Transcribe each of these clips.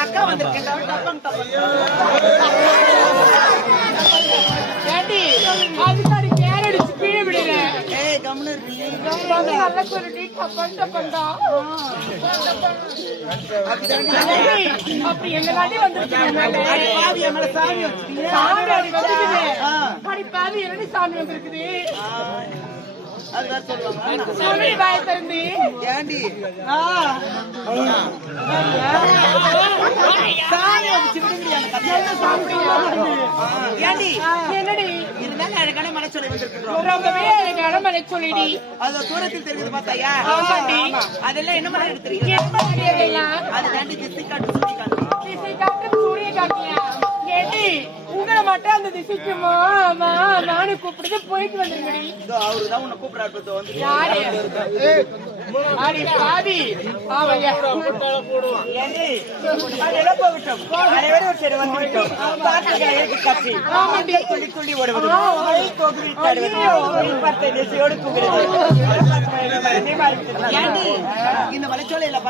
அக்கா வந்திருக்கேன் அதுக்காடி கேரடிச்சு கீழே விடுற நல்ல சொல்லிட்டு அப்படி எங்களாண்டி வந்துருக்குது பாவி என்னடி சாமி வந்திருக்குது சொல்லி பயத்திருந்து ஏண்டி என்னடி இருந்தாலும் அழகான மலை சொல்லி ரொம்பவே அழகான மலை சொல்லிடி அது தூரத்தில் தெரியுது பார்த்தாயா அதெல்லாம் என்ன மாதிரி எடுத்துறீங்க அது தாண்டி திசை காட்டு சூரிய காட்டியா ஏடி உங்களை மட்டும் அந்த திசைக்கு நானு கூப்பிடுறது போயிட்டு வந்துருங்கடி அவருதான் உன்னை கூப்பிடாரு வந்து யாரு அடி பாவி ஆமாங்க துள்ளி துள்ளி ஓடுவது இந்த மலைச்சோலையில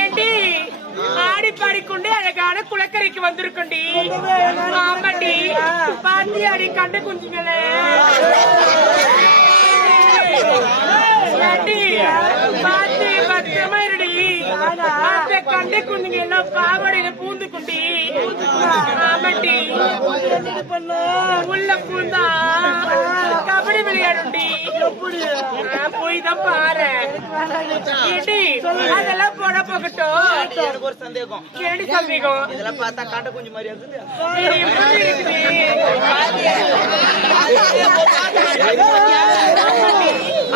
ஏண்டி ஆடி பாடிக்கொண்டே அழகான குளக்கரைக்கு வந்திருக்கோண்டி. ஆமாண்டி, பாத்தி அடி கண்டு குஞ்சுங்களே. ஏண்டி பாத்தி பத்திரமா இருடி. அந்த கண்டு குஞ்சுங்க எல்லாம் பாவடையில பூந்து குண்டி. ஆமாண்டி, உள்ள பூந்தா கபடி விளையாடுண்டி. போய் தான் பாரு. ஏண்டி அதெல்லாம் போட போகட்டும். எனக்கு ஒரு சந்தேகம். ஏண்டி சந்தேகம்? இதெல்லாம் பார்த்தா காட்ட கொஞ்சம் மாதிரி இருக்குது.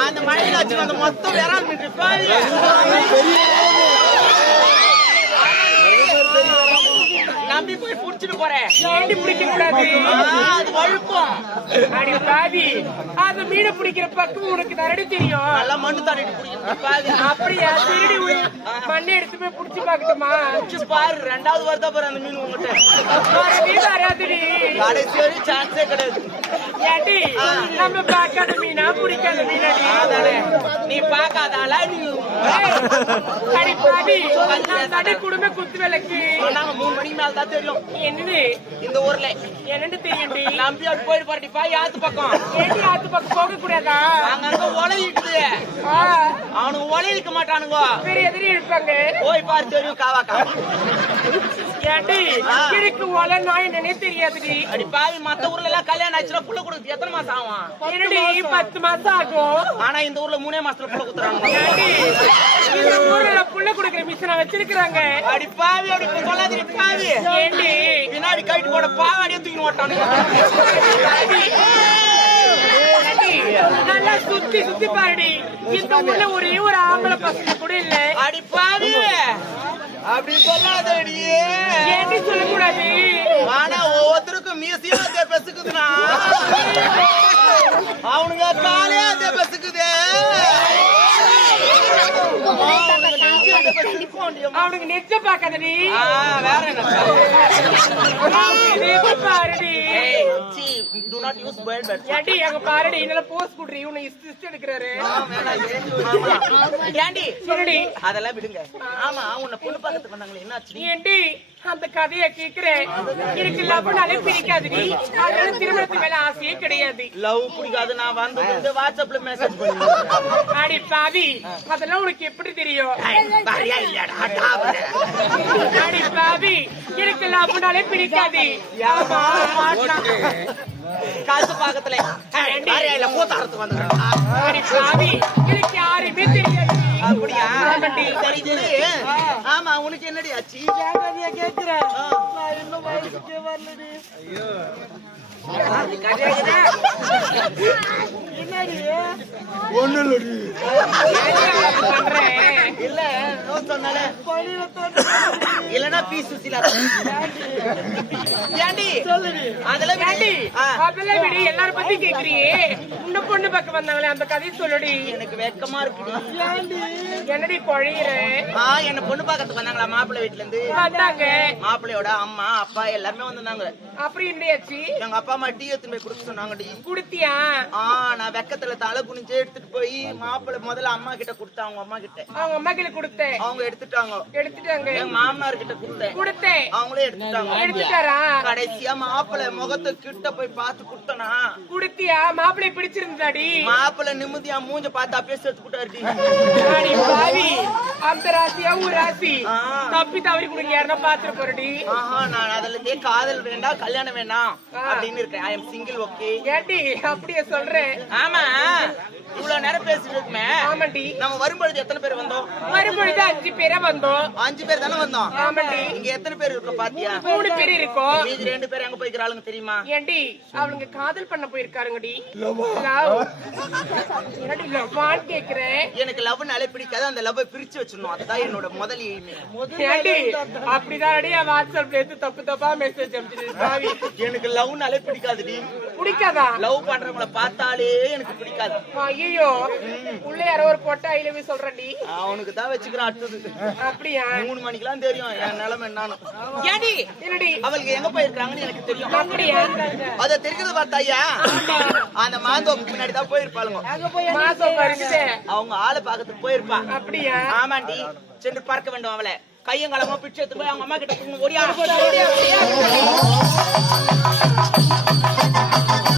அந்த மழையில வச்சு அந்த மொத்தம் வேற நம்பி போய் புடிச்சிட்டு போறேன். ஏண்டி பிடிக்க கூடாது? அது வழுக்கும். அடி பாவி, அந்த மீனை பிடிக்கிற பக்கம் உனக்கு தரடி தெரியும். நல்லா மண்ணு தண்ணிட்டு பிடிக்கணும். அப்படியா? திருடி மண்ணை எடுத்து போய் புடிச்சு பாக்கட்டுமா? பாரு, ரெண்டாவது வருதா பாரு அந்த மீன் உங்ககிட்ட வராதுடி. கடைசி வரையும் சான்ஸே கிடையாது. ஏண்டி நம்ம பார்க்காத மீனா பிடிக்காத மீனாடி? நீ பாக்காதால நீ அடி பாவி, தடை குடும்ப குத்து விளக்கு. நாங்க 3 மணிக்கு மேல தான் தெரியும். என்னது இந்த ஊர்ல என்னன்னு தெரியும்டி. நம்பி அப்படி போயிட்டு பாருடிப்பா. யாத்து பக்கம் ஏண்டி ஆத்து பக்கம் போக கூடாதா? அங்க உலையிட்டுது. அவனுக்கு உலையிக்க மாட்டானுங்க. வேற எதிரி இருப்பாங்க. போய் பாரு, தெரியும். காவா காவா. ஏண்டி எனக்கு ஒல நாய் என்னன்னே தெரியாதுடி. அடி பாவி, மத்த ஊர்ல எல்லாம் கல்யாணம் ஆச்சுன்னா புள்ள கொடுத்து எத்தனை மாசம் ஆகும்? என்னடி 10 மாசம் ஆகும். ஆனா இந்த ஊர்ல 3 மாசத்துல புள்ள குத்துறாங்க. ஏண்டி இந்த ஊர்ல புள்ள குடுக்குற மிஷினை வச்சிருக்காங்க. அடி பாவி, அப்படி சொல்லாதீங்க பாவி. ஏண்டி பின்னாடி கைட்டு போட பாவாடியே தூக்கி ஓட்டானுங்க. நல்லா சுத்தி சுத்தி பாருடி. இந்த ஊர்ல ஒரே ஒரு ஆம்பளை பசங்க கூட இல்ல. அடி பாவி, அப்படி சொல்லாதடி. ஏண்டி சொல்லக்கூடாது? ஆனா ஒவ்வொருத்தருக்கும் மீசியும் அதே பெசுக்குதுனா, அவனுங்க காலே அதே பெசுக்குது. அவனுக்கு நெச்ச பாக்காதடி. வேற என்ன பாருடி. do not use bad words. ஏண்டி அங்க பாருடி, என்னல போஸ் குடுறீ. உன்னை இஸ்ட் எடுக்கறாரு. ஏண்டி சொல்லுடி. அதெல்லாம் விடுங்க. ஆமா, உன்னை பொண்ணு பார்க்கறதுக்கு வந்தாங்களே, என்னாச்சு? ஏண்டி அந்த கதையை கேக்குறேன். எனக்கு லவ்னாலே பிடிக்காதுடி. அதனால திருமணத்துக்கு மேல ஆசையே கிடையாது. லவ் பிடிக்காது. நான் வந்து வாட்ஸ்அப்ல மெசேஜ் பண்ணுவேன். அடி பாவி, அதெல்லாம் உனக்கு எப்படி தெரியும்? அடி பாவி, எனக்கு லவ்னாலே பிடிக்காது. காசு பாக்கத்துல கூத்தாரத்துக்கு வந்துடுறேன். அடி பாவி, எனக்கு யாருமே தெரியாது. அப்படியா? சரி. ஆமா, உனக்கு என்னடி ஆச்சு? கேக்குறேன். நான் இன்னும் வயசுக்கே வரலடி. இல்ல சொன்னாலே இல்லன்னா பீஸ் ஏண்டி அதெல்லாம் விடு. எல்லாரும் பத்தி கேக்குறியே. இந்த பொண்ணு பக்கம் வந்தாங்களே, அந்த கதையை சொல்லுடி. எனக்கு வெக்கமா இருக்கு. என்னடி குழையிற? என்ன பொண்ணு பாக்கிறதுக்கு வந்தாங்களா மாப்பிள்ளை வீட்டுல இருந்து? வந்தாங்க. மாப்பிள்ளையோட அம்மா அப்பா எல்லாருமே வந்தாங்க. அப்படி என்னையாச்சு? எங்க அப்பா அம்மா டீ எடுத்துட்டு போய் கொடுக்க சொன்னாங்கடி. குடுத்தியா? நான் வெக்கத்துல தலை குனிஞ்சு எடுத்துட்டு போய் மாப்பிள்ளை முதல்ல அம்மா கிட்ட கொடுத்தேன். அவங்க அம்மா கிட்ட. அவங்க அம்மா கிட்ட கொடுத்தேன். அவங்க எடுத்துட்டாங்க. எங்க மாமனார் கிட்ட கொடுத்தேன். அவங்களே எடுத்துட்டாங்க. எடுத்துட்டாரா? கடைசியா மாப்பிள்ளை முகத்தை கிட்ட போய் பார்த்து கொடுத்தனா. குடுத்தியா? மாப்பிள்ளை பிடிச்சிருந்தாடி? மாப்பிள்ளை நிம்மதியா மூஞ்ச பார்த்து அப்படியே சேர்த்து விட்டாருடி. அந்த ராசியா ஊர் ராசி தப்பி தவறி கொடுங்க. யாருன்னா பாத்துட்டு போறடி. நான் அதுல இருந்தே காதல் வேண்டாம் கல்யாணம் வேண்டாம் அப்படின்னு இருக்கேன். I am single. ஓகே ஏண்டி அப்படியே சொல்றேன்? ஆமா, இவ்வளவு நேரம் பேசிட்டு இருக்குமே. ஆமாண்டி. நம்ம வரும்பொழுது எத்தனை பேர் வந்தோம்? வரும்பொழுது 5 பேரா வந்தோம். 5 பேர் தானே வந்தோம். ஆமாண்டி. இங்க எத்தனை பேர் இருக்கோம் பாத்தியா? 3 பேர் இருக்கோம். மீதி 2 பேர் எங்க போய்க்கிறாளுங்க தெரியுமா? ஏண்டி அவளுங்க காதல் பண்ண போயிருக்காருங்கடி. என்னடி லவ்வான்னு கேக்குறேன். எனக்கு லவ்னாலே பிடிக்காது. அந்த லவ்வை பிரிச்சு வச்சிடணும். அதுதான் என்னோட முதல் எய்மே. ஏண்டி அப்படிதான் வாட்ஸ்அப்ல எடுத்து தப்பு தப்பா மெசேஜ் அனுப்பிச்சிட்டு. எனக்கு லவ்னாலே பிடிக்காதுடி. பிடிக்காதா? லவ் பண்றவங்கள பார்த்தாலே எனக்கு பிடிக்காது. ஐயோ வந்தோம் உள்ள யாரோ ஒரு பொட்டை ஐலவி சொல்றடி. அவனுக்கு தான் வச்சுக்கிறான் அடுத்தது. அப்படியா? 3 மணிக்கெல்லாம் தெரியும் என் நிலைமை என்னன்னு. ஏடி என்னடி? அவளுக்கு எங்க போயிருக்காங்கன்னு எனக்கு தெரியும். அப்படியா? அத தெரிஞ்சது பார்த்தாயா, அந்த மாந்தோப்பு பின்னாடி தான் போயிருப்பாளுங்க. மாசம் பறிச்சுட்டு அவங்க ஆளை பாக்கிறதுக்கு போயிருப்பா. அப்படியா? ஆமாண்டி, சென்று பார்க்க வேண்டும் அவளை. கையங்காலமா பிச்சை எடுத்து போய் அவங்க அம்மா கிட்ட ஓடியா